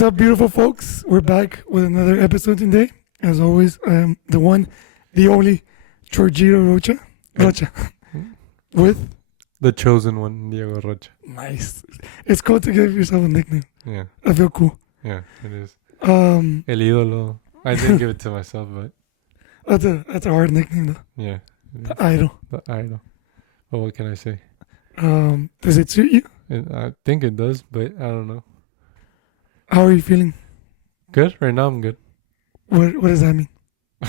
What's up, beautiful folks? We're back with another episode today. As always, I am the one, the only, Georgito Rocha, with... The chosen one, Diego Rocha. Nice. It's cool to give yourself a nickname. Yeah. I feel cool. Yeah, it is. El Ídolo. I didn't give it to myself, but That's a hard nickname, though. yeah. The idol. The idol. But what can I say? Does it suit you? I think it does, but I don't know. How are you feeling? Good? Right now I'm good. What does that mean?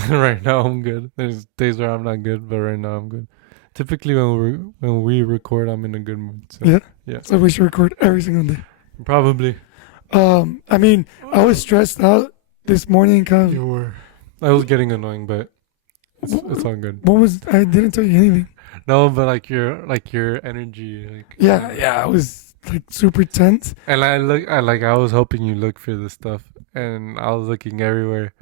Right now I'm good. There's days where I'm not good, but right now I'm good. Typically when we record, I'm in a good mood. So, Yeah? Yeah. So we should record every single day. Probably. I was stressed out this morning, kind of. You were. I was getting annoying, but it's all good. I didn't tell you anything. No, but like your energy, Yeah, I was like super tense. And I was hoping you look for this stuff, and I was looking everywhere,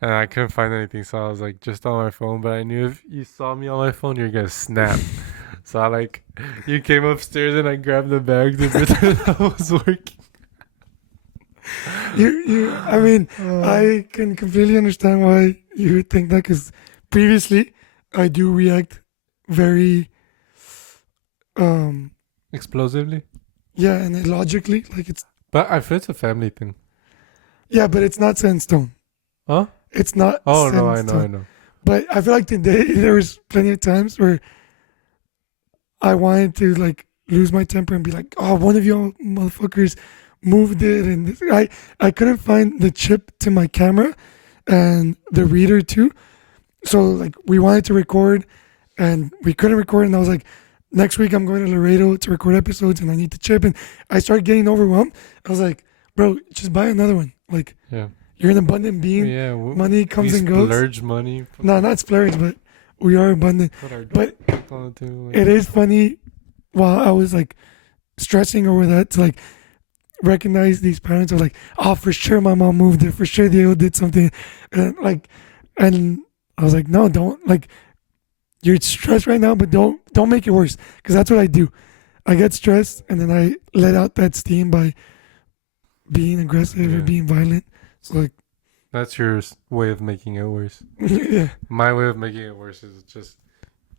and I couldn't find anything. So I was like, just on my phone. But I knew if you saw me on my phone, you're gonna snap. So you came upstairs, and I grabbed the bag to pretend I was working. I can completely understand why you would think that, because previously I do react very, Explosively. yeah, and illogically, like it's, But I feel it's a family thing. yeah, but it's not set in stone. Huh? It's not. Oh set no, in I know, stone. I know. But I feel like today there was plenty of times where I wanted to like lose my temper and be like, "Oh, one of you motherfuckers moved it," and I couldn't find the chip to my camera and the reader too. So like we wanted to record and we couldn't record, and I was like, next week I'm going to Laredo to record episodes and I need the chip, and I started getting overwhelmed. I was like, bro, just buy another one. Like, Yeah. you're an abundant being. Yeah. Money comes we and goes. Splurge money. No, not splurge, but we are abundant. But it is funny while I was like stressing over that to like recognize these parents are like, oh, for sure my mom moved it, for sure Diego did something, and I was like, no, don't, like, you're stressed right now, but don't make it worse, because that's what I do. I get stressed and then I let out that steam by being aggressive or being violent. So like, that's your way of making it worse. yeah, My way of making it worse is just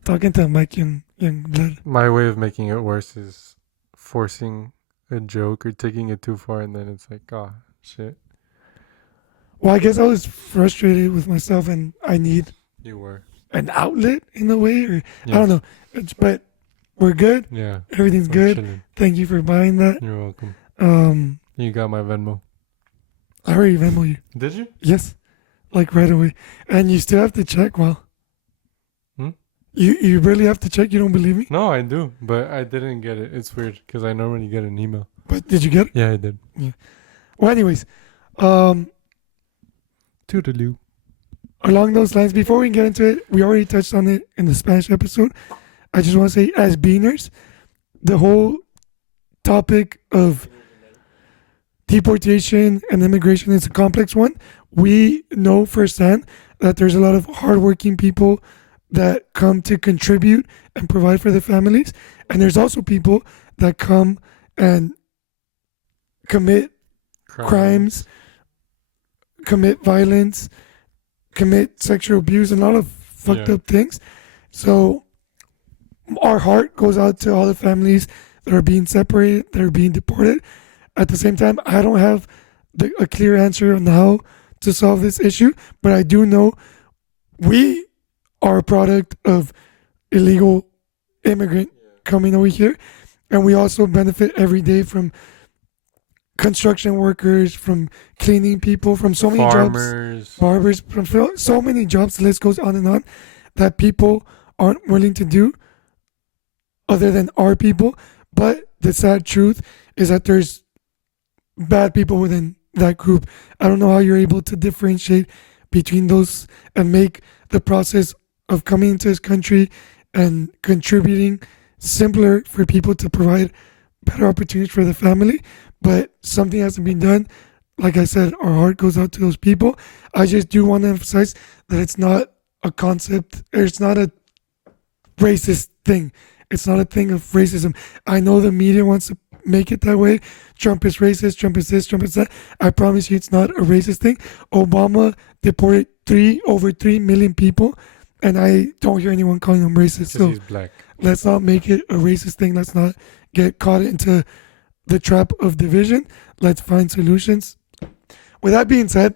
talking to Mike young blood. my way of making it worse is forcing a joke or taking it too far, and then it's like, oh shit. Well, I guess I was frustrated with myself and I need You were. an outlet in a way, or Yes. I don't know. But we're good. Yeah. Everything's I'm good. chilling. Thank you for buying that. You're welcome. You got my Venmo. I already Venmo you. Did you? Yes, like right away. And you still have to check. Well, you really have to check. You don't believe me? No, I do, but I didn't get it. It's weird because I normally get an email. But did you get it? Yeah, I did. Well, anyways, Toodaloo. along those lines, before we get into it, we already touched on it in the Spanish episode. I just want to say, as beaners, the whole topic of deportation and immigration is a complex one. We know firsthand that there's a lot of hardworking people that come to contribute and provide for their families. And there's also people that come and commit crimes, commit violence, commit sexual abuse, and a lot of fucked up things. So our heart goes out to all the families that are being separated, that are being deported. At the same time, I don't have a clear answer on how to solve this issue, but I do know we are a product of illegal immigrant coming over here, and we also benefit every day from construction workers, from cleaning people, from so many jobs, barbers, from so many jobs. The list goes on and on that people aren't willing to do other than our people. But the sad truth is that there's bad people within that group. I don't know how you're able to differentiate between those and make the process of coming into this country and contributing simpler for people to provide better opportunities for the family. But something has to be done. Like I said, our heart goes out to those people. I just do want to emphasize that it's not a concept, or it's not a racist thing. It's not a thing of racism. I know the media wants to make it that way. Trump is racist. Trump is this. Trump is that. I promise you, it's not a racist thing. Obama deported over 3 million people, and I don't hear anyone calling him racist. Because So he's black. let's not make it a racist thing. Let's not get caught into the trap of division. Let's find solutions. With that being said,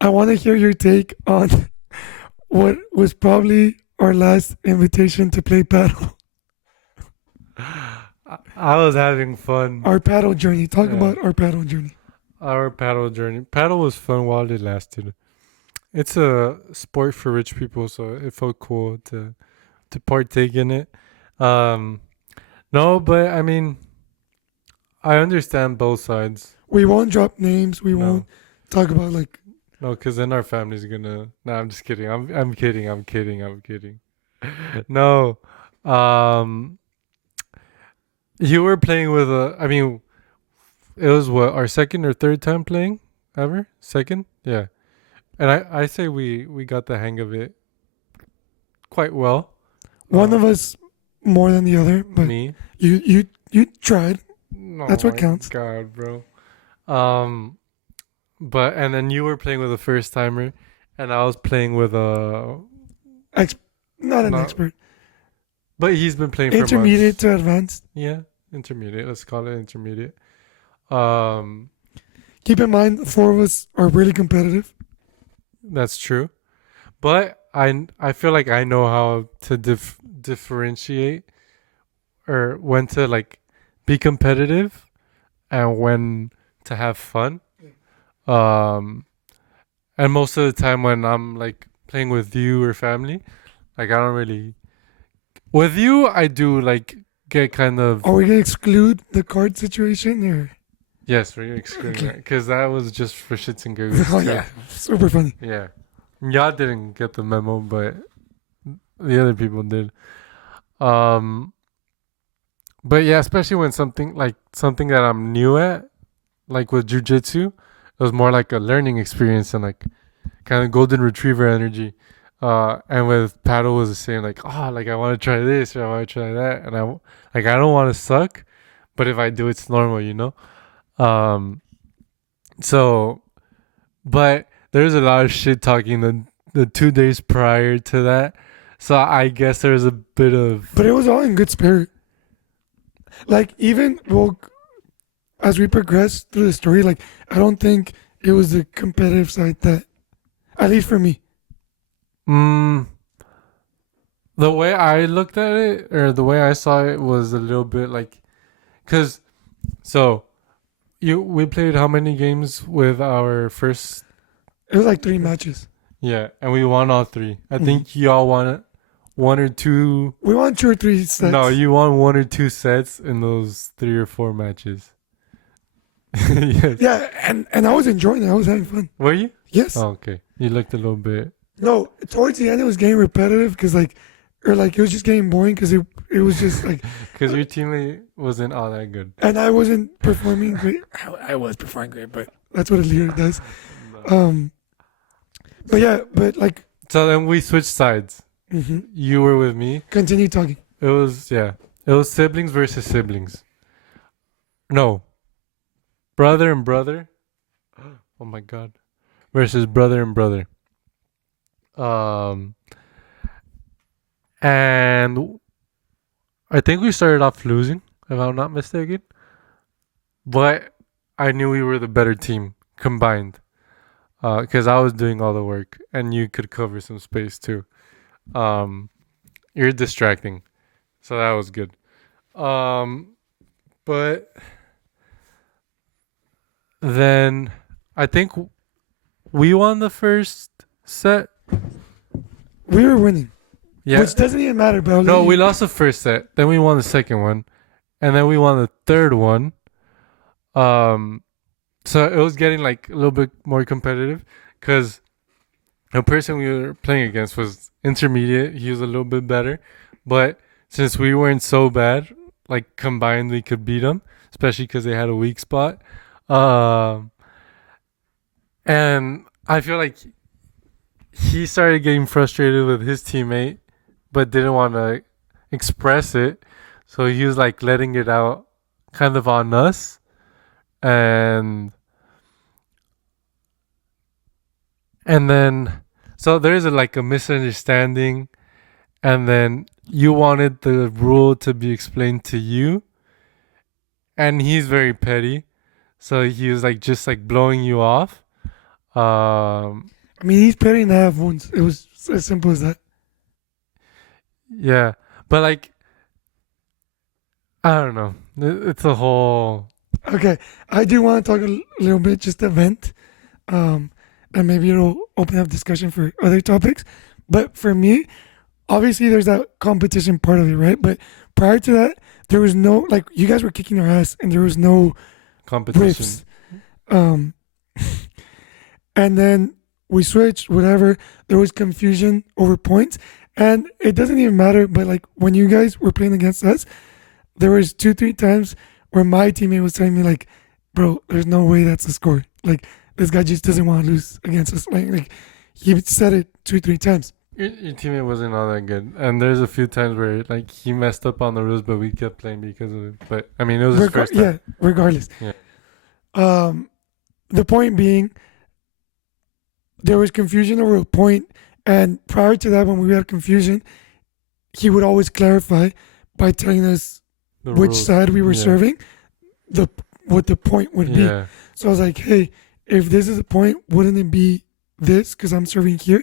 I want to hear your take on what was probably our last invitation to play paddle. I was having fun. Our paddle journey. Talk Yeah. about our paddle journey. Our paddle journey. Paddle was fun while it lasted. It's a sport for rich people, so it felt cool to partake in it. Um, no, but I mean, I understand both sides. We won't drop names. We No. won't talk about like No, because then our family's gonna. No, I'm just kidding. I'm kidding. I'm kidding. I'm kidding. No, um, you were playing with a. I mean, it was what our second or third time playing ever. Second, yeah. And I say we got the hang of it quite well. one of us more than the other, but Me. you tried. No, That's what my counts. God, bro. But and then you were playing with a first timer, and I was playing with a. Not an No. expert. But he's been playing for Intermediate months. to advanced. Yeah, intermediate. Let's call it intermediate. Um, Keep in mind, the four of us are really competitive. that's true. But I feel like I know how to differentiate or when to like be competitive and when to have fun. Um, and most of the time when I'm like playing with you or family, like I don't really. With you, I do like get kind of. Are we gonna exclude the card situation or? Yes, we're excluding that because that was just for shits and giggles. Oh too. yeah, super funny. Yeah. Y'all didn't get the memo, but the other people did. Um, but yeah, especially when something that I'm new at, like with jujitsu, it was more like a learning experience and like kind of golden retriever energy. And with paddle was the same, like like I want to try this or I want to try that, and I don't want to suck, but if I do, it's normal, you know. Um, so, but there's a lot of shit talking the 2 days prior to that, so I guess there's a bit of. But it was all in good spirit. Like even as we progress through the story, like I don't think it was the competitive side that, at least for me. The way I looked at it, or the way I saw it, was a little bit like, cause, so, we played how many games with our first? It was like 3 matches. Yeah, and we won all 3. I Mhm. think y'all won 1 or 2. We won 2 or 3 sets. No, you won 1 or 2 sets in those 3 or 4 matches. Yes. Yeah, and I was enjoying it. I was having fun. Were you? Yes. Oh, okay. You looked a little bit. No, towards the end it was getting repetitive because it was just getting boring because it was just like, Because your teammate wasn't all that good. and I wasn't performing great. I was performing great, but that's what a leader does. No. But yeah, but like, So then we switched sides. mhm. You were with me. Continue talking. It was siblings versus siblings. No. Brother and brother. Oh my God. Versus brother and brother. And I think we started off losing, if I'm not mistaken. But I knew we were the better team combined. Because I was doing all the work and you could cover some space too. You're distracting. So that was good. But then I think we won the first set. We were winning, Yeah. which doesn't even matter, bro. No, we lost the first set. Then we won the second one. And then we won the third one. So it was getting like a little bit more competitive because the person we were playing against was intermediate. He was a little bit better. But since we weren't so bad, like combined, we could beat them, especially because they had a weak spot. And I feel like he started getting frustrated with his teammate, but didn't want to express it. So he was like letting it out kind of on us, and then so there's like a misunderstanding, and then you wanted the rule to be explained to you, and he's very petty, so he was like just like blowing you off. Um, I mean, he's petty and I have wounds. It was as simple as that. yeah, but like I don't know, it's a whole. Okay, I do want to talk a little bit, just a vent, um, and maybe it'll open up discussion for other topics. But for me, obviously, there's that competition part of it, right? But prior to that, there was no, like, you guys were kicking our ass, and there was no Competition. riffs. Um, and then we switched, whatever. There was confusion over points, and it doesn't even matter. But like when you guys were playing against us, there was 2 3 times where my teammate was telling me like, "Bro, there's no way that's the score. Like this guy just doesn't want to lose against us." Like he said it 2 3 times. Your teammate wasn't all that good, and there's a few times where like he messed up on the rules, but we kept playing because of it. But I mean, it was his first time. Yeah, regardless. Yeah. Um, the point being, there was confusion over a point, and prior to that, when we had confusion, he would always clarify by telling us The which rules. side we were Yeah. serving, the what the point would be. Yeah. So I was like, hey, if this is a point, wouldn't it be this? Because I'm serving here.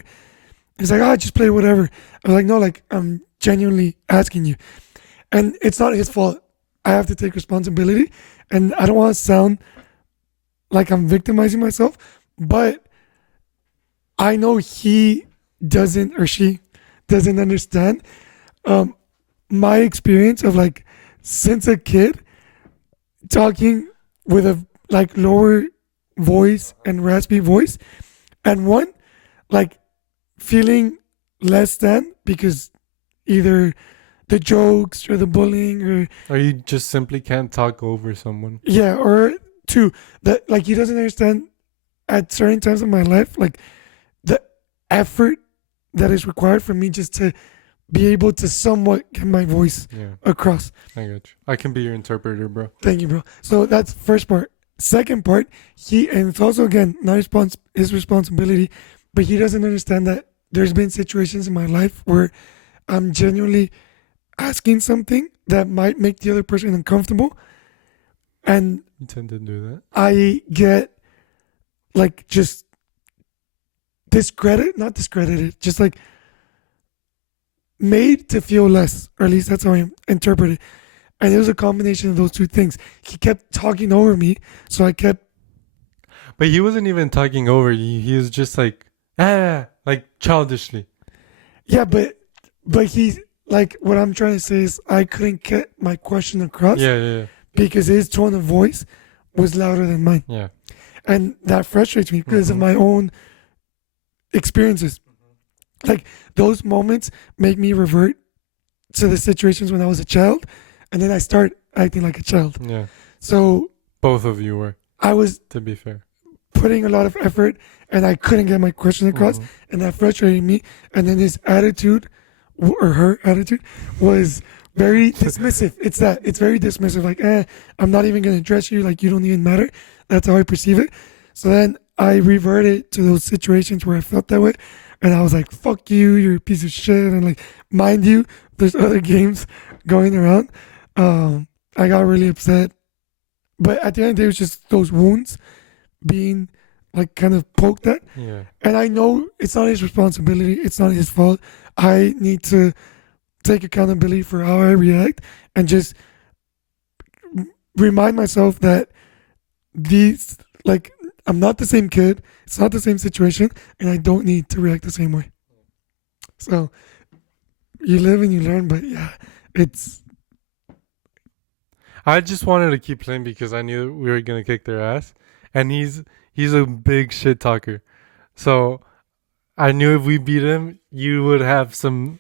He's like, just play whatever. I was like, no, like I'm genuinely asking you, and it's not his fault. I have to take responsibility, and I don't want to sound like I'm victimizing myself, but I know he doesn't or she doesn't understand um, my experience of like since a kid talking with a like lower voice and raspy voice, and one like feeling less than because either the jokes or the bullying Or you just simply can't talk over someone. or two that like he doesn't understand at certain times of my life like the effort that is required for me just to be able to somewhat get my voice Yeah, across. I got you. I can be your interpreter, bro. Thank you, bro. So that's first part. Second part, and it's also again not his responsibility, but he doesn't understand that there's been situations in my life where I'm genuinely asking something that might make the other person uncomfortable, and You tend to do that. I get like just not discredited, just like made to feel less, or at least that's how I interpret it. And it was a combination of those two things. He kept talking over me, so I kept. But he wasn't even talking over you. He was just like childishly. Yeah, but he's like what I'm trying to say is I couldn't get my question across Yeah. because his tone of voice was louder than mine, Yeah. and that frustrates me because of Mhm. my own experiences. Like those moments make me revert to the situations when I was a child, and then I start acting like a child. Yeah. So Both of you were, I was to be fair. putting a lot of effort, and I couldn't get my question across, Mhm. and that frustrated me. And then his attitude, or her attitude, was very dismissive. It's very dismissive. Like, I'm not even gonna address you. Like, you don't even matter. That's how I perceive it. So then I reverted to those situations where I felt that way, and I was like, "Fuck you, you're a piece of shit." And like, mind you, there's other games going around. I got really upset, but at the end of the day, it was just those wounds being like kind of poked at. Yeah. And I know it's not his responsibility, it's not his fault. I need to take accountability for how I react and just remind myself that these, like, I'm not the same kid, it's not the same situation, and I don't need to react the same way. So you live and you learn, but yeah, it's. I just wanted to keep playing because I knew we were gonna kick their ass, and he's a big shit talker. So I knew if we beat him, you would have some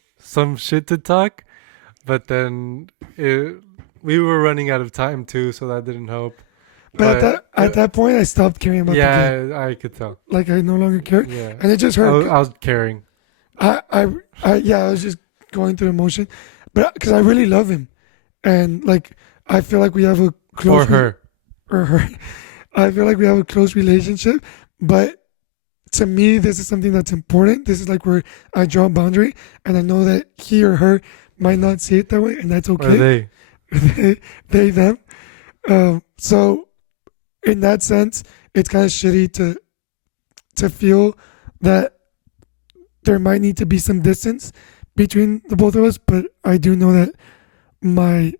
shit to talk. But then we were running out of time too, so that didn't help. But at that point, I stopped caring about the game. yeah, I could tell. Like I no longer care, Yeah, and it just I hurt. was, I was caring. I was just going through the motion, but because I really love him, and like I feel like we have a Or close her. or her. I feel like we have a close relationship, but to me, this is something that's important. This is like where I draw a boundary, and I know that he or her might not see it that way, and that's Or okay. they. They them. So in that sense, it's kind of shitty to feel that there might need to be some distance between the both of us, but I do know that my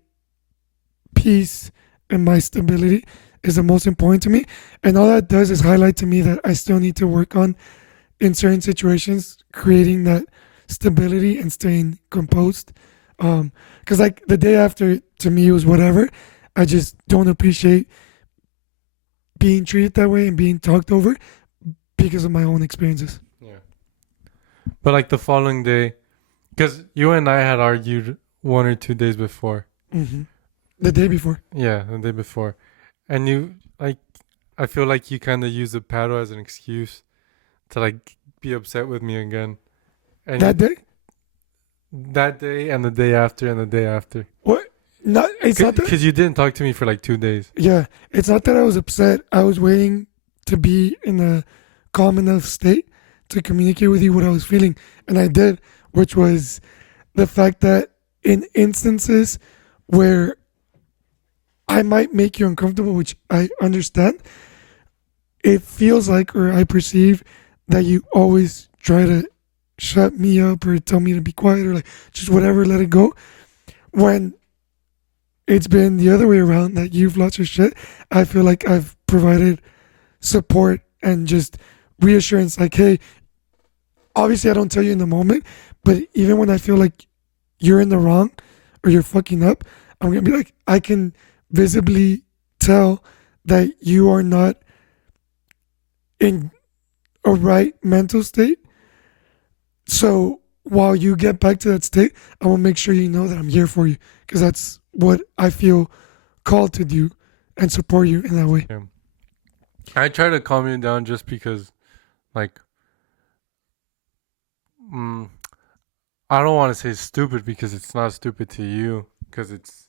peace and my stability is the most important to me. And all that does is highlight to me that I still need to work on, in certain situations, creating that stability and staying composed. Because like the day after, to me, was whatever. I just don't appreciate being treated that way and being talked over because of my own experiences. Yeah. But like the following day, because you and I had argued 1 or 2 days before. hmm The day before. Yeah, the day before. And you, like, I feel like you kind of use the paddle as an excuse to, like, be upset with me again. And That day? that day and the day after and the day after. What? Not. It's not that. Because you didn't talk to me for like 2 days. Yeah, it's not that I was upset. I was waiting to be in a calm enough state to communicate with you what I was feeling, and I did, which was the fact that in instances where I might make you uncomfortable, which I understand, it feels like, or I perceive, that you always try to shut me up or tell me to be quiet or like just whatever, let it go. When it's been the other way around, that you've lost your shit, I feel like I've provided support and just reassurance. Like, hey, obviously I don't tell you in the moment, but even when I feel like you're in the wrong or you're fucking up, I'm gonna be like, I can visibly tell that you are not in a right mental state. So while you get back to that state, I will make sure you know that I'm here for you, because that's what I feel called to do, and support you in that way. Yeah. I try to calm you down just because, like, mm, I don't want to say stupid because it's not stupid to you because it's.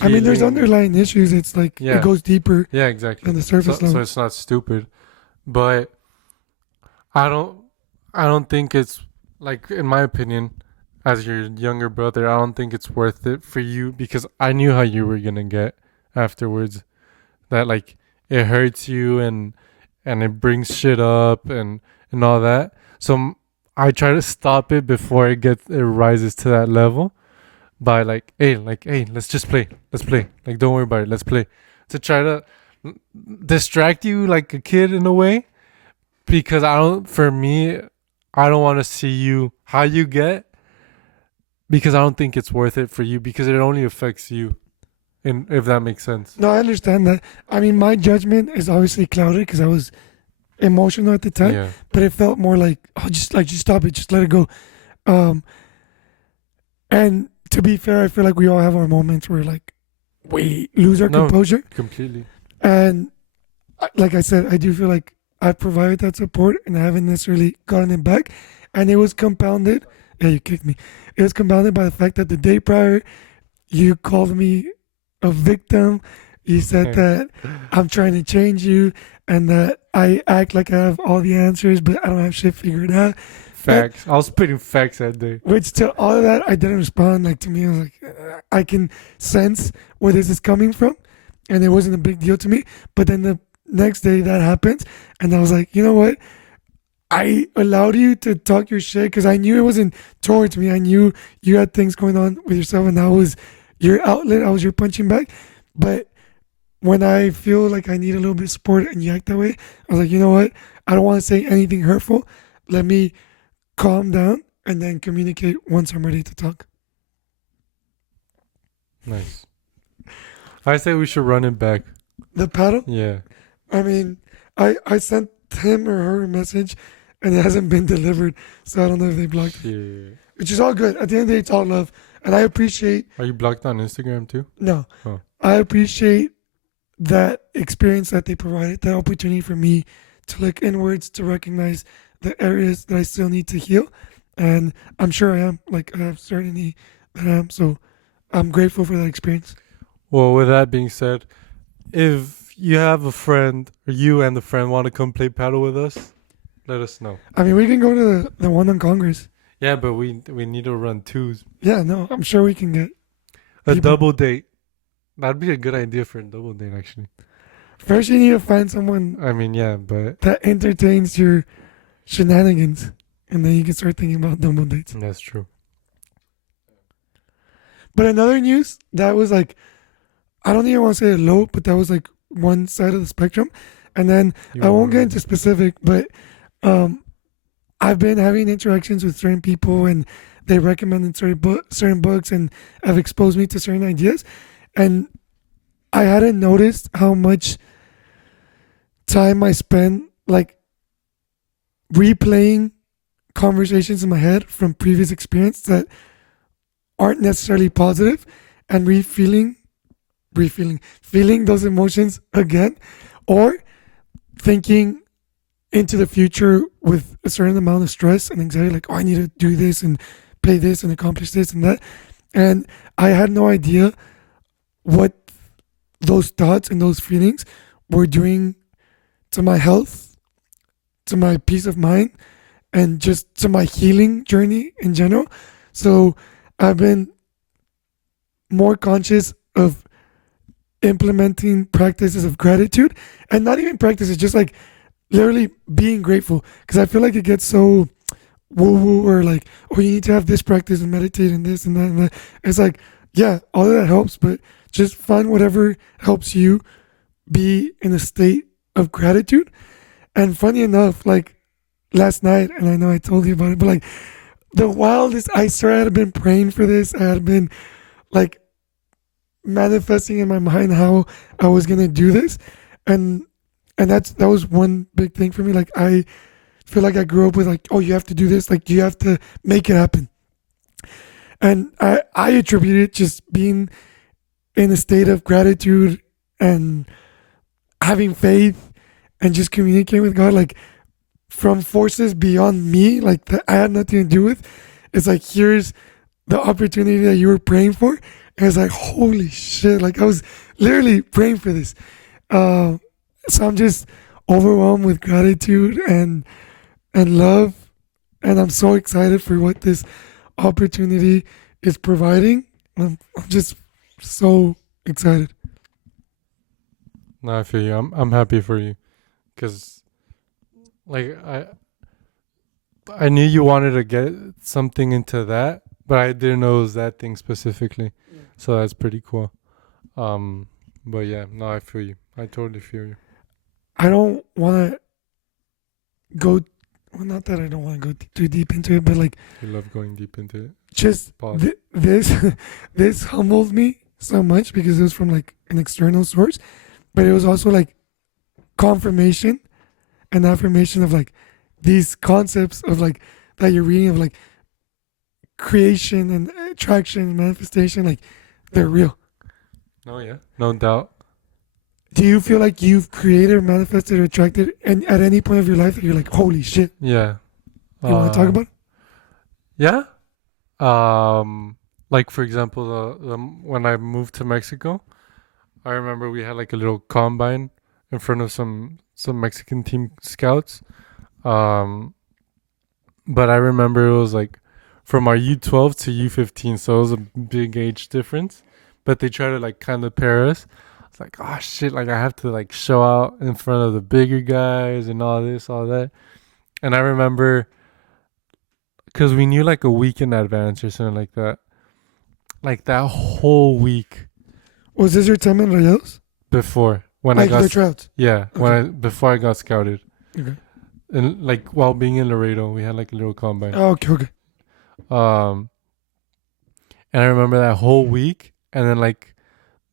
I mean, there's healing. underlying issues. It's like Yeah. it goes deeper Yeah, exactly. than the surface So level. it's not stupid, but I don't think it's, like, in my opinion, as your younger brother, I don't think it's worth it for you because I knew how you were gonna get afterwards. That, like, it hurts you and it brings shit up and all that. So I try to stop it before it rises to that level by like, hey, let's play, like, don't worry about it, let's play, to try to distract you like a kid in a way, because for me, I don't want to see you how you get, because I don't think it's worth it for you because it only affects you, and if that makes sense. No, I understand that. I mean, my judgment is obviously clouded because I was emotional at the time, Yeah. but it felt more like, oh, just stop it, just let it go. Um, and to be fair, I feel like we all have our moments where like we lose our No, composure, completely. and like I said, I do feel like I provided that support and I haven't necessarily gotten it back, and it was compounded. Yeah, you kicked me. It was compounded by the fact that the day prior, you called me a victim. You said that I'm trying to change you and that I act like I have all the answers, but I don't have shit figured out. Facts. I was spitting facts that day. Which to all of that, I didn't respond. Like, to me, I was like, I can sense where this is coming from, and it wasn't a big deal to me. But then the next day that happens, and I was like, you know what? I allowed you to talk your shit because I knew it wasn't towards me. I knew you had things going on with yourself, and that was your outlet. I was your punching bag. But when I feel like I need a little bit of support and you act that way, I was like, you know what? I don't want to say anything hurtful. Let me calm down and then communicate once I'm ready to talk. Nice. I say we should run it back. The paddle? Yeah. I mean, I sent him or her a message and it hasn't been delivered, so I don't know if they blocked it. Shit. Which is all good. At the end of the day, it's all love. And I appreciate, Are you blocked on Instagram too? no, Oh. I appreciate that experience that they provided, that opportunity for me to look inwards, to recognize the areas that I still need to heal. And I'm sure I am. Like, I have certainty that I am. So I'm grateful for that experience. Well, with that being said, if you have a friend or you and the friend want to come play paddle with us, let us know. I mean, we can go to the one on Congress. Yeah, but we need to run twos. Yeah, no, I'm sure we can get A people. double date. That'd be a good idea for a double date, actually. First, you need to find someone I mean, yeah, but that entertains your shenanigans, and then you can start thinking about double dates. that's true. But another news that was like, I don't even want to say it low, but that was like one side of the spectrum. And then You I won't get are- into specific, but um, I've been having interactions with certain people, and they recommended certain books, and have exposed me to certain ideas. And I hadn't noticed how much time I spend like replaying conversations in my head from previous experience that aren't necessarily positive, and feeling those emotions again, or thinking into the future with a certain amount of stress and anxiety, like, oh, I need to do this and play this and accomplish this and that. And I had no idea what those thoughts and those feelings were doing to my health, to my peace of mind, and just to my healing journey in general. So I've been more conscious of implementing practices of gratitude, and not even practices, just like literally being grateful. Because I feel like it gets so woo woo, or like, oh, you need to have this practice and meditate and this and that and that. It's like, yeah, all of that helps, but just find whatever helps you be in a state of gratitude. And funny enough, like last night, and I know I told you about it, but like the wildest, I swear I had been praying for this. I had been like manifesting in my mind how I was gonna do this, and that was one big thing for me. Like I feel like I grew up with like, oh, you have to do this, like you have to make it happen, and I attribute it just being in a state of gratitude and having faith and just communicating with God, like from forces beyond me, like that I had nothing to do with. It's like, here's the opportunity that you were praying for. And it's like, holy shit, like I was literally praying for this. Uh, so I'm just overwhelmed with gratitude and love. And I'm so excited for what this opportunity is providing. I'm just so excited. No, I feel you. I'm happy for you, cause like I knew you wanted to get something into that, but I didn't know it was that thing specifically. Yeah. So that's pretty cool. Um, but yeah, no, I feel you. I totally feel you. I don't want to go, well, not that I don't want to go too deep into it, but like You love going deep into it. just Pause. this this humbled me so much because it was from like an external source, but it was also like confirmation and affirmation of like these concepts of like that you're reading of like creation and attraction and manifestation, like they're real. No, yeah, no doubt. Do you feel like you've created, manifested, or attracted, and at any point of your life that you're like, holy shit? Yeah. You want to talk about it? Yeah. Like for example, when I moved to Mexico, I remember we had like a little combine in front of some Mexican team scouts. Um, but I remember it was like from our U12 to U15, so it was a big age difference. But they try to like kind of pair us. It's like, oh shit, like I have to like show out in front of the bigger guys and all this, all that. And I remember because we knew like a week in advance or something like that. Like that whole week Was this your time in Rayados? before when I Like got the drought? yeah when Okay. I before I got scouted Okay. and like while being in Laredo we had like a little combine. Oh, okay, okay. Um, and I remember that whole week, and then like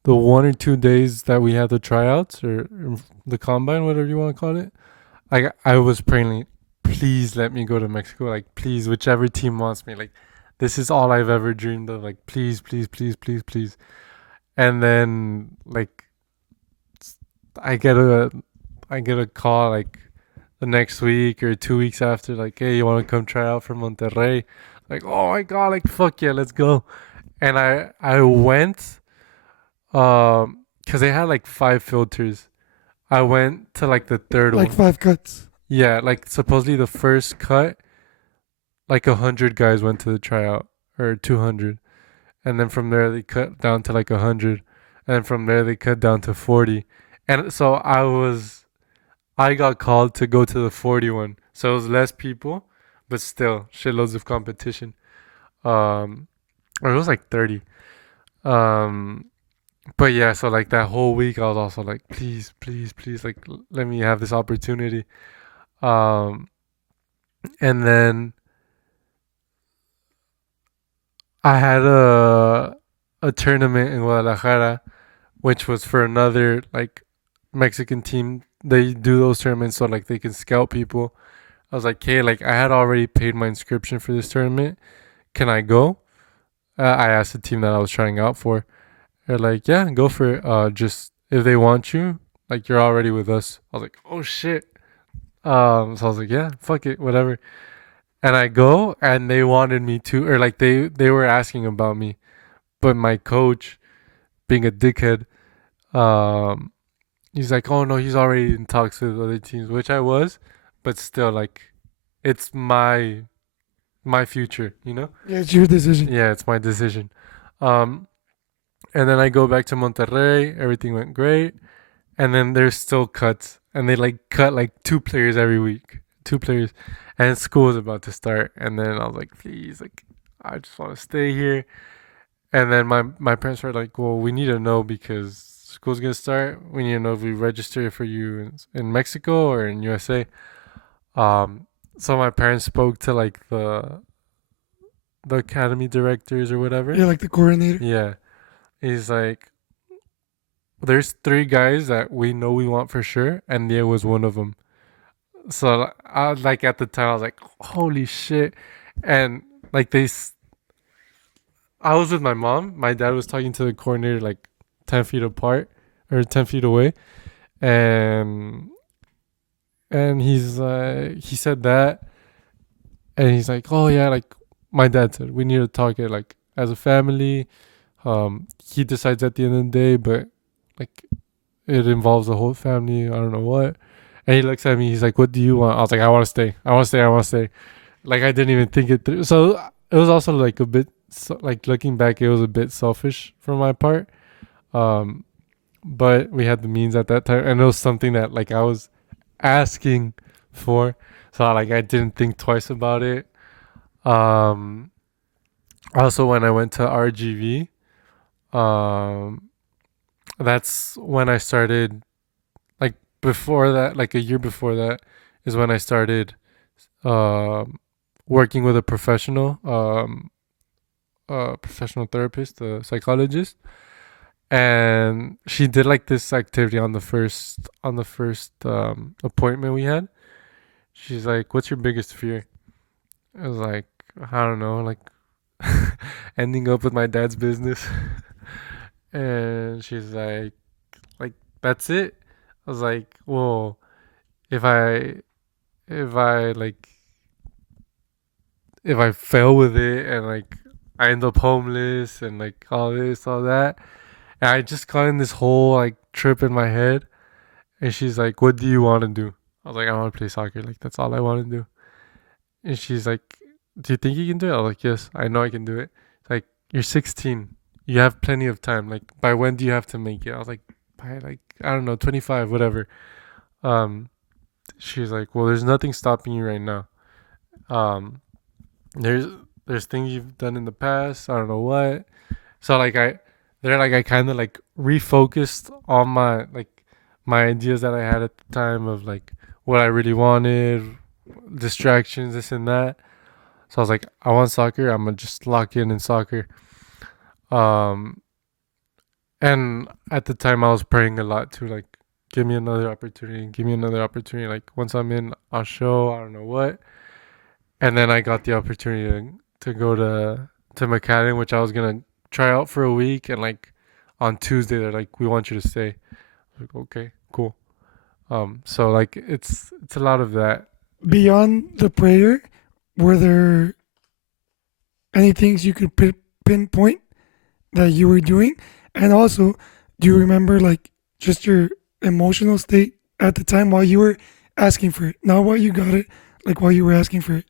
the 1 or 2 days that we had the tryouts or the combine, whatever you want to call it. Like I was praying, like, please let me go to Mexico. Like please, whichever team wants me. Like this is all I've ever dreamed of. Like please, please, please, please, please. And then like I get a I get a call like the next week or 2 weeks after, like, hey, you want to come try out for Monterrey? Like, oh my god, like fuck yeah, let's go. And I went. because they had like 5 filters. I went to like the third Like one. 5 cuts. Yeah, like supposedly the first cut, like 100 guys went to the tryout or 200, and then from there they cut down to like 100, and then from there they cut down to 40, and so I got called to go to the 41, so it was less people, but still shitloads of competition. Um, or it was like 30. Um, but yeah, so like that whole week I was also like, please, please, please, like let me have this opportunity. Um, and then I had a tournament in Guadalajara, which was for another like Mexican team. They do those tournaments so like they can scout people. I was like, hey, like I had already paid my inscription for this tournament. Can I go? I asked the team that I was trying out for. They're like, yeah, go for it. Just if they want you, like you're already with us. I was like, oh shit. So I was like, yeah, fuck it, whatever. And I go, and they wanted me to, or like they were asking about me, but my coach, being a dickhead, um, he's like, oh no, he's already in talks with other teams, which I was, but still, like, it's my future, you know? Yeah, it's your decision. Yeah, it's my decision. Um, and then I go back to Monterrey. Everything went great, and then there's still cuts, and they like cut like 2 players every week, 2 players, and school is about to start, and then I was like, please, like, I just want to stay here. And then my parents were like, well, we need to know because school's gonna start. We need to know if we register for you in Mexico or in USA. Um, so my parents spoke to like the academy directors or whatever. Yeah, like the coordinator. Yeah, he's like, there's 3 guys that we know we want for sure, and Diego was one of them. So I like at the time I was like, holy shit, and like I was with my mom. My dad was talking to the coordinator like 10 feet apart or 10 feet away, and he said that, and he's like, oh yeah, like my dad said we need to talk it like as a family. He decides at the end of the day, but like it involves the whole family. I don't know what. And he looks at me. He's like, "What do you want?" I was like, "I want to stay. I want to stay. I want to stay." Like I didn't even think it through. So it was also like a bit like looking back, it was a bit selfish from my part. Um, but we had the means at that time, and it was something that like I was asking for, so like I didn't think twice about it. Um, Also when I went to RGV, um, that's when I started. Like before that, like a year before that, is when I started um, working with a professional therapist, a psychologist, and she did like this activity on the first appointment we had. She's like, "What's your biggest fear?" I was like, "I don't know, like ending up with my dad's business." And she's like that's it. I was like, "Well, if I if I like if I fail with it and like I end up homeless and like all this, all that." And I just got in this whole like trip in my head. And she's like, "What do you want to do?" I was like, "I want to play soccer. Like that's all I want to do." And she's like, "Do you think you can do it?" I was like, "Yes, I know I can do it." It's like, "You're 16. You have plenty of time. Like by when do you have to make it?" I was like, "By like I don't know, 25, whatever." Um, she's like, "Well, there's nothing stopping you right now. Um, there's there's things you've done in the past. I don't know what." So like I kind of like refocused on my ideas that I had at the time of like what I really wanted, distractions, this and that. So I was like, I want soccer. I'm gonna just lock in soccer. Um, and at the time I was praying a lot to like give me another opportunity, give me another opportunity. Like once I'm in, I'll show. I don't know what. And then I got the opportunity to go to McAllen, which I was gonna try out for a week. And like on Tuesday, they're like, "We want you to stay." I was like, okay, cool. So like it's a lot of that. Beyond the prayer, were there any things you could pinpoint that you were doing? And also, Do you remember like just your emotional state at the time while you were asking for it, not while you got it, like while you were asking for it?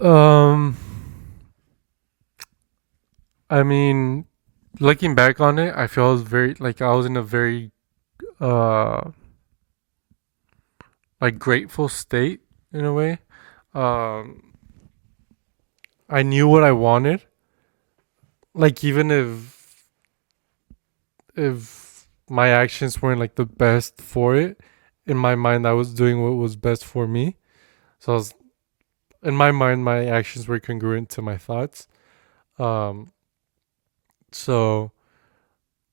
Um, I mean, looking back on it, I feel I was very like I was in a very uh like grateful state in a way. Um, I knew what I wanted. Like even if my actions weren't like the best for it, in my mind I was doing what was best for me. So I was, in my mind my actions were congruent to my thoughts. Um, so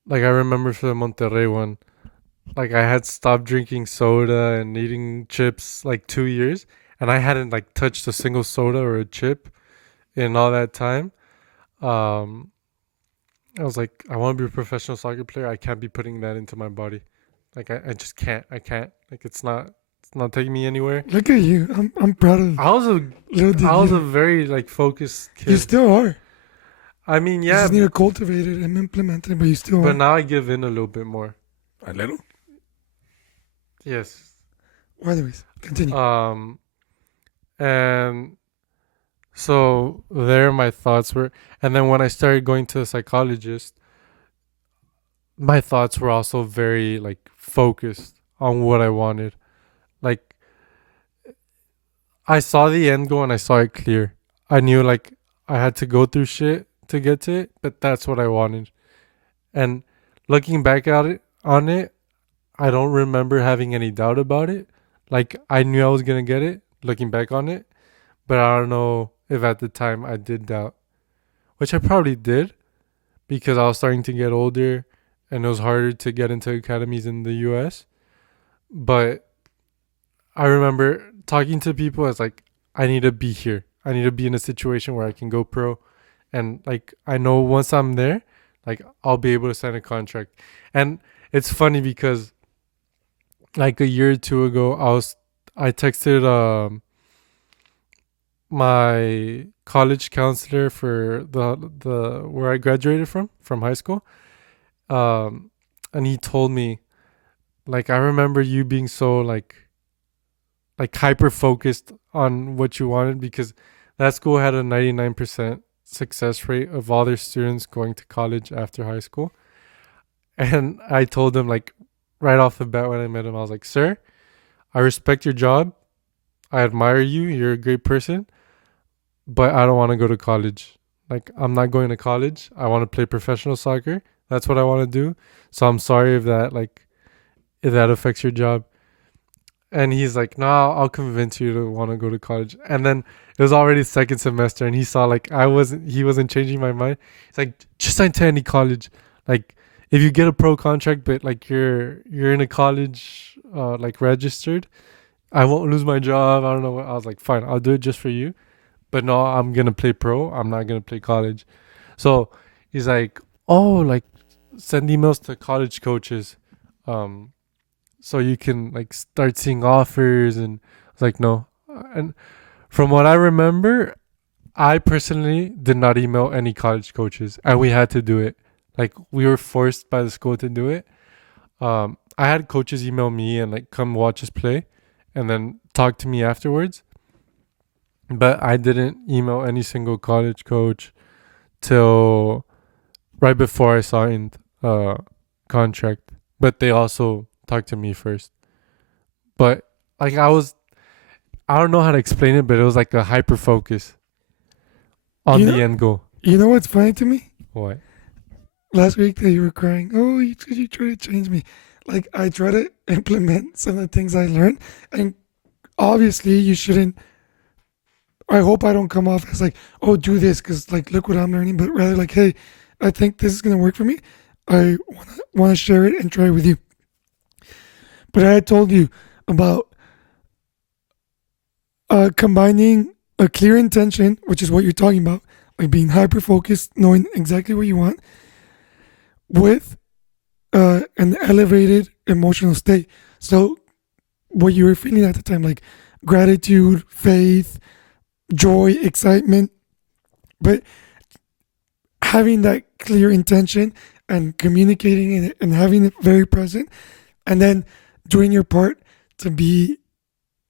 like I remember for the Monterrey one, like I had stopped drinking soda and eating chips like 2 years, and I hadn't like touched a single soda or a chip in all that time. Um, I was like, I want to be a professional soccer player. I can't be putting that into my body. Like I just can't. I can't. Like it's not taking me anywhere. Look at you. I'm proud of I was a little did I was a you. very like focused You kid. still are. I mean, You yeah, just need to cultivate it and implement it, but you still but are. now I give in a little bit more. A little. Yes. Anyways, continue. Um, and so there my thoughts were, and then when I started going to the psychologist, my thoughts were also very like focused on what I wanted. Like I saw the end goal and I saw it clear. I knew like I had to go through shit to get to it, but that's what I wanted. And looking back at it on it, I don't remember having any doubt about it. Like I knew I was gonna get it, looking back on it, but I don't know if at the time I did doubt, which I probably did because I was starting to get older and it was harder to get into academies in the US. But I remember talking to people as like, I need to be here. I need to be in a situation where I can go pro. And like, I know once I'm there, like, I'll be able to sign a contract. And it's funny because like a year or two ago, I texted my college counselor for the where I graduated from high school. Um, and he told me like I remember you being so like hyper focused on what you wanted because that school had a 99% success rate of all their students going to college after high school. And I told him like right off the bat when I met him, I was like, "Sir, I respect your job. I admire you. You're a great person, but I don't want to go to college. Like I'm not going to college. I want to play professional soccer. That's what I want to do. So I'm sorry if that affects your job." And he's like, "No, I'll convince you to want to go to college." And then it was already second semester, and he saw like he wasn't changing my mind. He's like, "Just sign to any college. Like, if you get a pro contract, but like you're in a college, like registered, I won't lose my job. I don't know what." I was like, "Fine, I'll do it just for you, but no, I'm gonna play pro. I'm not gonna play college." So he's like, "Oh, like send emails to college coaches." Um, so you can like start seeing offers, and I was like, no. And from what I remember, I personally did not email any college coaches, and we had to do it. Like we were forced by the school to do it. I had coaches email me and like come watch us play and then talk to me afterwards, but I didn't email any single college coach till right before I signed contract, but they also talked to me first. But like I don't know how to explain it, but it was like a hyper focus on You know, the end goal. you know what's funny to me? What? Last week that you were crying, oh, you try to change me. Like I try to implement some of the things I learned, and obviously you shouldn't. I hope I don't come off as like, oh, do this because like look what I'm learning, but rather like, hey, I think this is gonna work for me. I wanna share it and try it with you. But I had told you about combining a clear intention, which is what you're talking about, like being hyper focused, knowing exactly what you want, with an elevated emotional state. So, what you were feeling at the time, like gratitude, faith, joy, excitement, but having that clear intention and communicating and having it very present, and then doing your part to be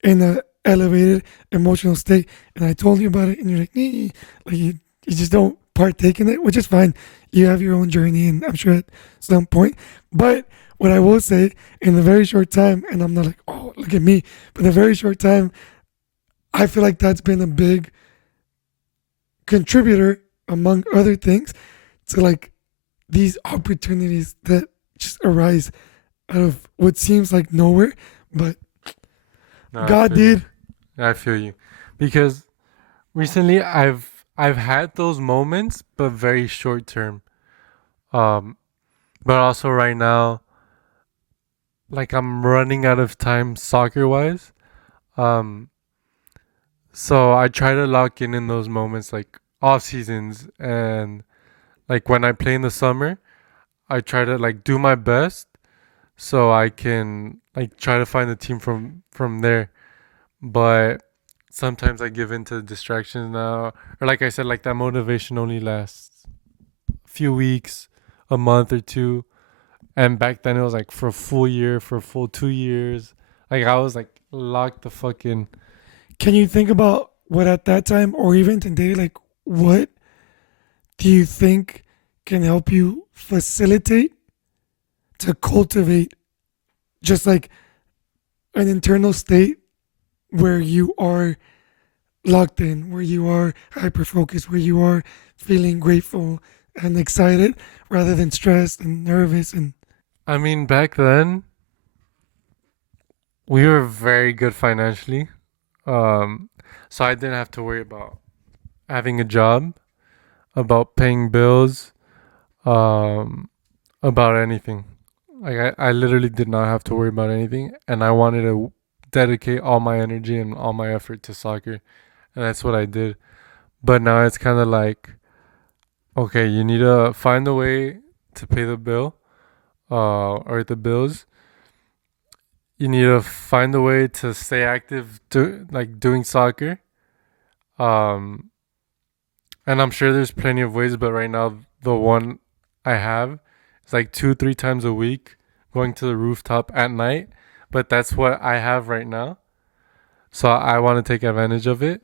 in a elevated emotional state. And I told you about it, and you're like, "Nee," like you just don't partake in it, which is fine. You have your own journey, and I'm sure at some point. But what I will say, in a very short time, and I'm not like, oh, look at me, but in a very short time, I feel like that's been a big contributor, among other things, to like these opportunities that just arise out of what seems like nowhere, but No, I God feel you. did. I feel you, because recently I've had those moments, but very short term. Um, but also right now, like I'm running out of time soccer wise. Um, so I try to lock in those moments, like off seasons, and like when I play in the summer, I try to like do my best so I can like try to find the team from there. But sometimes I give in to distractions now, or like I said, like that motivation only lasts a few weeks, a month or two, and back then it was like for a full year, for a full 2 years. Like I was like locked the fuck in. Can you think about what at that time or even today, like what do you think can help you facilitate to cultivate just like an internal state where you are locked in, where you are hyper focused, where you are feeling grateful and excited rather than stressed and nervous and I mean, back then we were very good financially, um, so I didn't have to worry about having a job, about paying bills, um, about anything. Like I literally did not have to worry about anything, and I wanted to dedicate all my energy and all my effort to soccer, and that's what I did. But now it's kind of like, okay, you need to find a way to pay the bill, or the bills. You need to find a way to stay active, like doing soccer. Um, and I'm sure there's plenty of ways, but right now the one I have is like 2, 3 times a week going to the rooftop at night. But that's what I have right now, so I want to take advantage of it.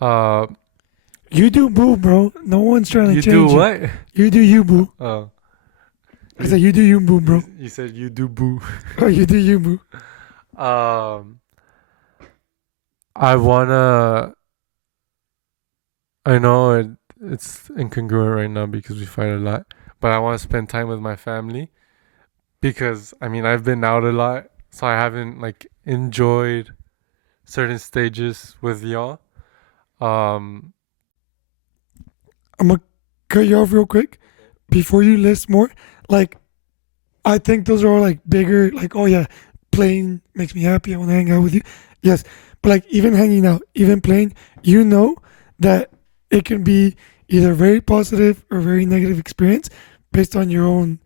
Uh, you do boo, bro. No one's trying to you do change you. what? You do you, boo. Oh, I said you do you, boo, bro. you said you do boo. Oh, you do you, boo. Um, I wanna. I know it's incongruent right now because we fight a lot, but I want to spend time with my family because I mean I've been out a lot, so I haven't like enjoyed certain stages with y'all. Um, I'm gonna cut you off real quick before you list more. Like, I think those are all like bigger, like, oh yeah, playing makes me happy. I want to hang out with you. Yes. But like, even hanging out, even playing, you know that it can be either very positive or very negative experience based on your own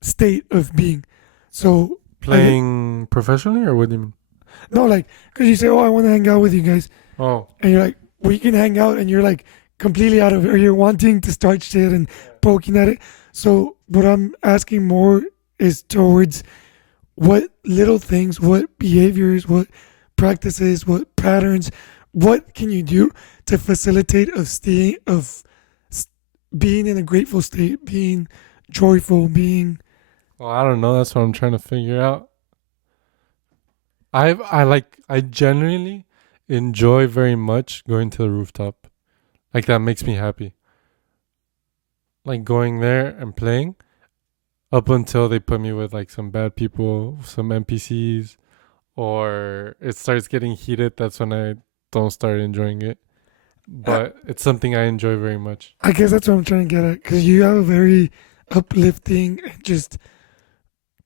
state of being. So, I, playing professionally, or what do you mean? no, like, because you say, oh, I want to hang out with you guys. Oh, And you're like, we can hang out, and you're like completely out of it, or you're wanting to start shit and poking at it. So what I'm asking more is towards what little things, what behaviors, what practices, what patterns, what can you do to facilitate of staying of being in a grateful state, being joyful, being well, I don't know. That's what I'm trying to figure out. I genuinely enjoy very much going to the rooftop. Like that makes me happy. Like going there and playing up until they put me with like some bad people, some NPCs, or it starts getting heated. That's when I don't start enjoying it. uh, But it's something I enjoy very much. I guess that's what I'm trying to get at because you have a very uplifting and just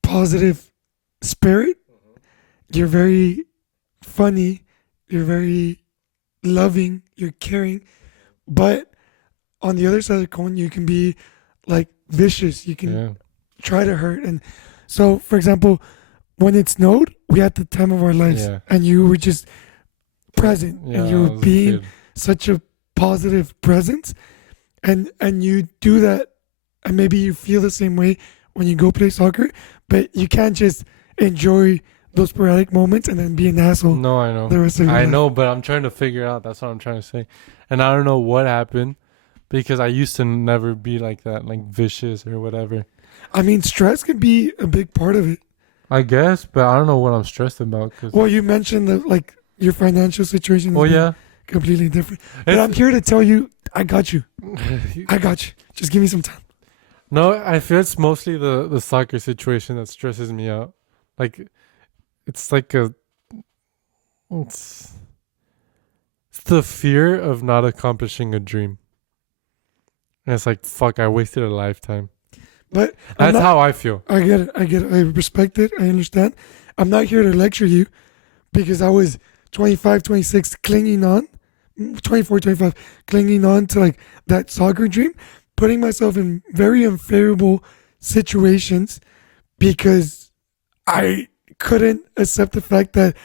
positive spirit. You're very funny. You're very loving. You're caring. But on the other side of the coin, you can be like vicious. You can Yeah, try to hurt. And so, for example, when it snowed, we had the time of our lives, yeah, and you were just present, yeah. and you I were was a being kid. such a positive presence, and you do that and maybe you feel the same way when you go play soccer, but you can't just enjoy those sporadic moments and then be an asshole No, I know. the rest of your I life. know, but I'm trying to figure out. That's what I'm trying to say. And I don't know what happened because I used to never be like that, like vicious or whatever. I mean, stress can be a big part of it. I guess, but I don't know what I'm stressed about. Well, you mentioned that like your financial situation is Well, yeah. completely different. But I'm here to tell you, I got you. It's- I got you. Just give me some time. no, I feel it's mostly the soccer situation that stresses me out. Like, it's like a. It's, it's the fear of not accomplishing a dream. And it's like, fuck, I wasted a lifetime. But That's how I feel. I get it. I get it. I respect it. I understand. I'm not here to lecture you because I was 25, 26 clinging on, 24, 25, clinging on to like that soccer dream, putting myself in very unfavorable situations because I couldn't accept the fact that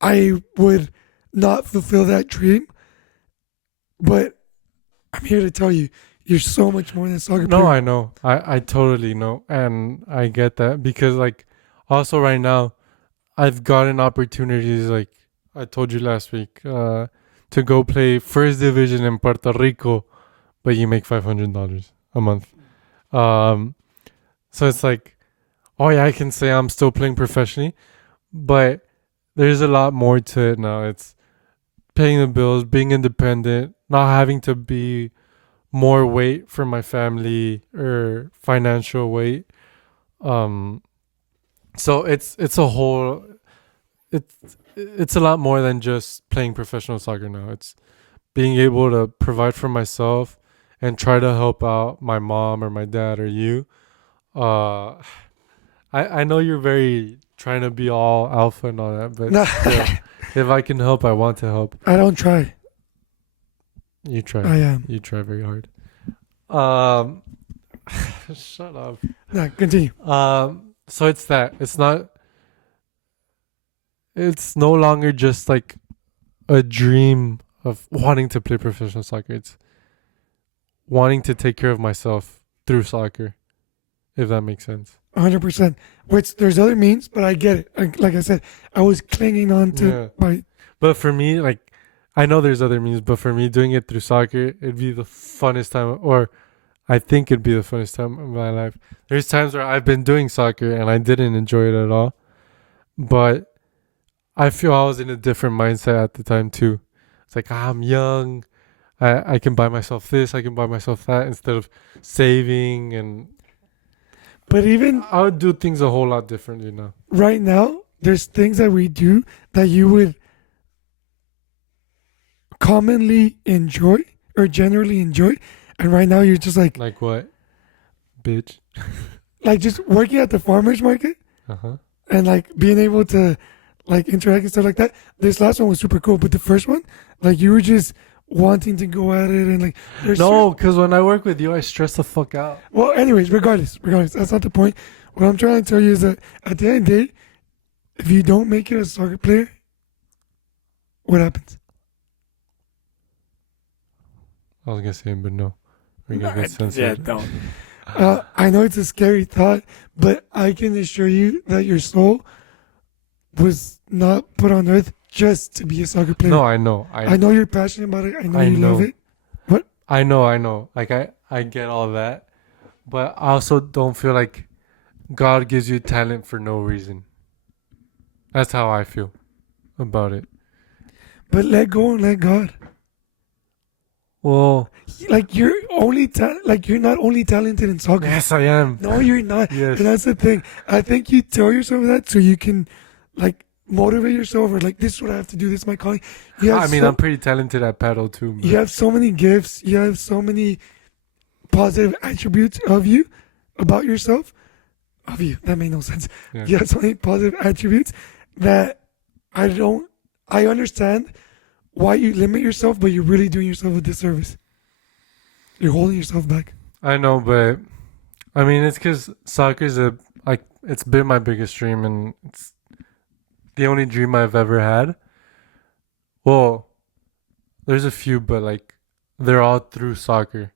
I would not fulfill that dream. But I'm here to tell you, you're so much more than a soccer No, player. I know. I totally know. And I get that because, like, also right now, I've gotten opportunities, like I told you last week, to go play first division in Puerto Rico, but you make $500 a month. Um, so it's like, oh yeah, I can say I'm still playing professionally, but there's a lot more to it now. It's paying the bills, being independent, not having to be more weight for my family or financial weight. Um, so it's a whole it's it's a lot more than just playing professional soccer now. It's being able to provide for myself and try to help out my mom or my dad or you. Uh, I know you're very trying to be all alpha and all that, but Nah, still, if I can help, I want to help. I don't try. You try. I am. You try very hard. Um, shut up. Nah, continue. So it's that. It's not. It's no longer just like a dream of wanting to play professional soccer. It's wanting to take care of myself through soccer, if that makes sense. 100%. Which there's other means, but I get it. Like I said, I was clinging on to Yeah. my. But for me, like, I know there's other means, but for me, doing it through soccer, it'd be the funnest time, or I think it'd be the funnest time of my life. There's times where I've been doing soccer and I didn't enjoy it at all, but I feel I was in a different mindset at the time too. It's like, I'm young. I can buy myself this, I can buy myself that instead of saving, and But even I would do things a whole lot differently now. right now, there's things that we do that you would commonly enjoy or generally enjoy. And right now, you're just Like what? Bitch. like just working at the farmer's market Uh-huh. and like being able to like interact and stuff like that. This last one was super cool, but the first one, like you were just wanting to go at it and like there's No, because when I work with you, I stress the fuck out. well, anyways, regardless, that's not the point. What I'm trying to tell you is that at the end of the day, if you don't make it as a soccer player, what happens? I was gonna say, but no. We're gonna get censored. Yeah, don't. I know it's a scary thought, but I can assure you that your soul was not put on earth just to be a soccer player. No, I know. I know you're passionate about it. I know I you love know. it. I know. Like I get all that, but I also don't feel like God gives you talent for no reason. That's how I feel about it. But let go and let God. Well, Like you're like you're not only talented in soccer. yes, I am. No, you're not. Yes. And that's the thing. I think you tell yourself that so you can like motivate yourself or like this is what I have to do. This is my calling. I mean, I'm pretty talented at paddle too. But You have so many gifts. You have so many positive attributes of you, about yourself. Of you. That made no sense. yeah. You have so many positive attributes that I understand why you limit yourself, but you're really doing yourself a disservice. You're holding yourself back. I know, but I mean, it's because soccer's it's been my biggest dream, and it's the only dream I've ever had. Well, there's a few, but like they're all through soccer.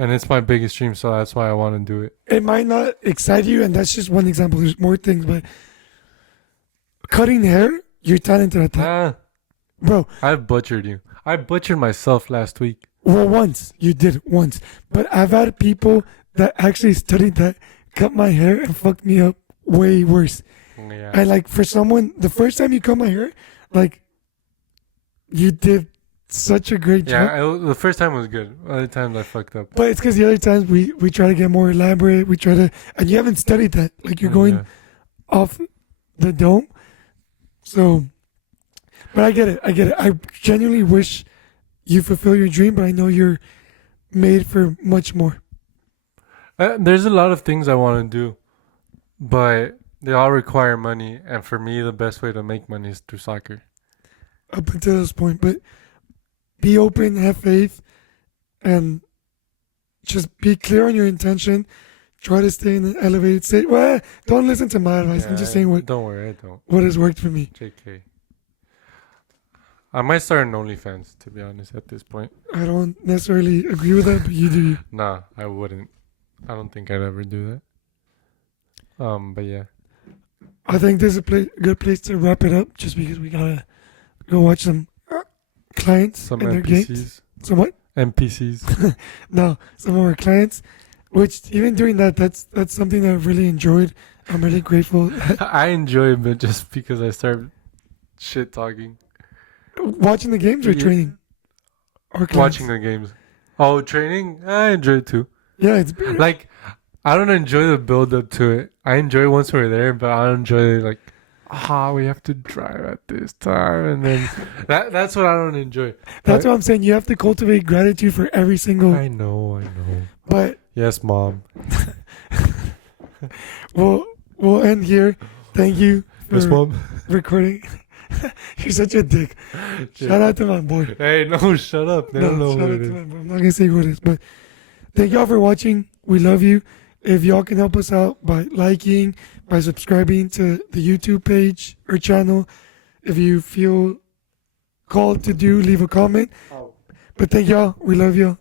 And it's my biggest dream, so that's why I want to do it. It might not excite you, and that's just one example. There's more things, but cutting hair, you're talented at that, Ah, bro. I butchered you. I butchered myself last week. Well, once you did it once, but I've had people that actually studied that cut my hair and fucked me up way worse. Yeah. And like for someone, the first time you cut my hair, like you did such a great job. The first time was good. Other times I fucked up. But it's because the other times we try to get more elaborate. We try to, and you haven't studied that. Like you're going Yeah. off the dome. So, but I get it. I get it. I genuinely wish you fulfill your dream, but I know you're made for much more. There's a lot of things I want to do, but they all require money. And for me, the best way to make money is through soccer. Up until this point, but be open, have faith, and just be clear on your intention. Try to stay in an elevated state. Well, don't listen to my advice. I'm just saying Don't worry, I don't. what has worked for me. JK. I might start an OnlyFans, to be honest, at this point. I don't necessarily agree with that, but you do you. Nah, I wouldn't. I don't think I'd ever do that. But yeah. I think this is a good place to wrap it up, just because we gotta go watch some clients Some and their games. NPCs. Some what? NPCs. No, some of our clients. Which even doing that, that's something that I've really enjoyed. I'm really grateful. I enjoy it, but just because I start shit talking. Watching the games or Yeah. training? Or clients? Watching the games. Oh, training? I enjoy it too. Yeah, it's Like, I don't enjoy the build up to it. I enjoy it once we're there, but I don't enjoy it like, we have to drive at this time, and then that's what I don't enjoy. that's what I'm saying. You have to cultivate gratitude for every single. I know. But Yes, Mom. we'll end here. Thank you for Yes, Mom. recording. You're such a dick. Shout out to my boy. Hey, no, shut up. They don't know shout who out it to is. my boy. I'm not gonna say who it is, but thank y'all for watching. We love you. If y'all can help us out by liking, by subscribing to the YouTube page or channel, if you feel called to leave a comment. But thank y'all. We love y'all.